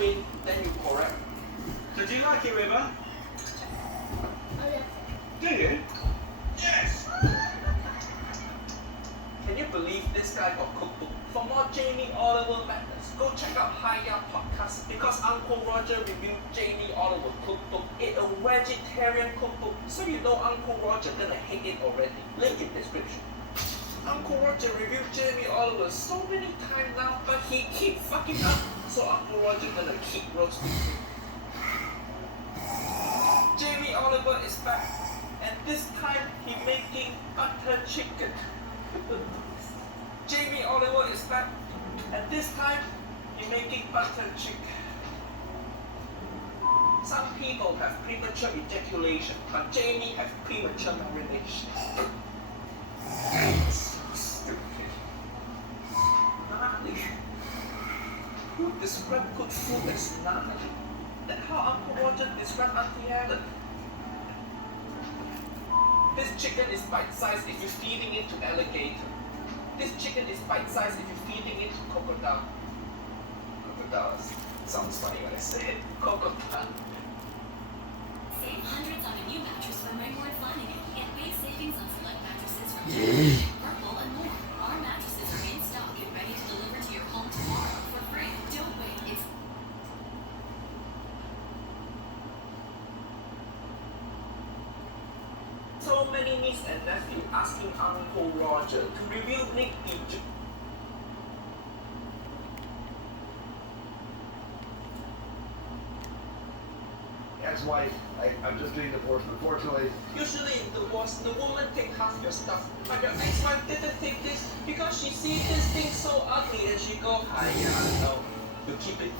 bin, then you correct. So do you like it, River? Oh, yeah. Do you? Yes! Can you believe this guy got cookbook? For more Jamie Oliver madness, go check out Hiya Podcast because Uncle Roger reviewed Jamie Oliver cookbook. It's a vegetarian cookbook, so you know Uncle Roger gonna hate it already. Link in description. Uncle Roger reviewed Jamie Oliver so many times now, but he keep fucking up. So Uncle Roger gonna keep roasting him. Jamie Oliver is back, and this time he making butter chicken. Jamie Oliver is back, and this time he making butter chicken. Some people have premature ejaculation, but Jamie has premature marination. So stupid. Gnarly. Who described good food as gnarly? That's how Uncle Roger described Auntie Helen. This chicken is bite-sized if you're feeding it to alligator. This chicken is bite-sized if you're feeding it to crocodile. Crocodiles. Sounds funny when I say it. Crocodile. Save hundreds on a new mattress from Ringwood Finding. Get big savings on select mattresses from Jeffrey, Purple, and more. Our mattresses are in stock and ready to deliver to your home tomorrow for free. Don't wait. It's So many niece and nephew asking Uncle Roger to review Nick Egypt. Ex-wife, I'm just getting divorced. Unfortunately, Usually in divorce, the woman take half your stuff, but your ex-wife didn't take this because she sees this thing so ugly and she go, hiya, no, you keep it.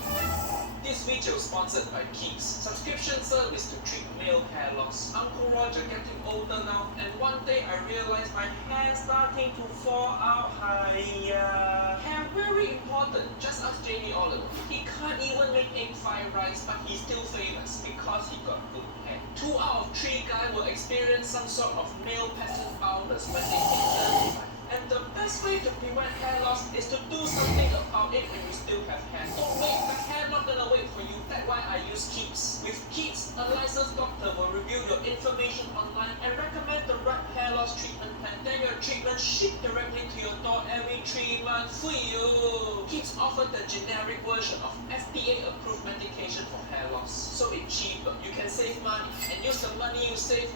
This video is sponsored by Keeps, subscription service to treat male hair loss. Uncle Roger getting older now, and one day I realized my hair starting to fall out. Hiya. Hair very important, just ask Jamie Oliver. He can't even make egg fried rice, but he's still famous because he got good hair. 2 out of 3 guys will experience some sort of male passive baldness when they hit 35. And the best way to prevent hair loss is to do something about it when you still have hair. Don't wait, the hair not gonna wait for you. That's why I use Keeps. With Keeps, a licensed doctor will review your information online and recommend the right hair loss treatment plan. Then your treatment shipped directly to your door every 3 months for you. Keeps offer the generic version of FDA-approved medication for hair loss. So it's cheaper. You can save money and use the money you save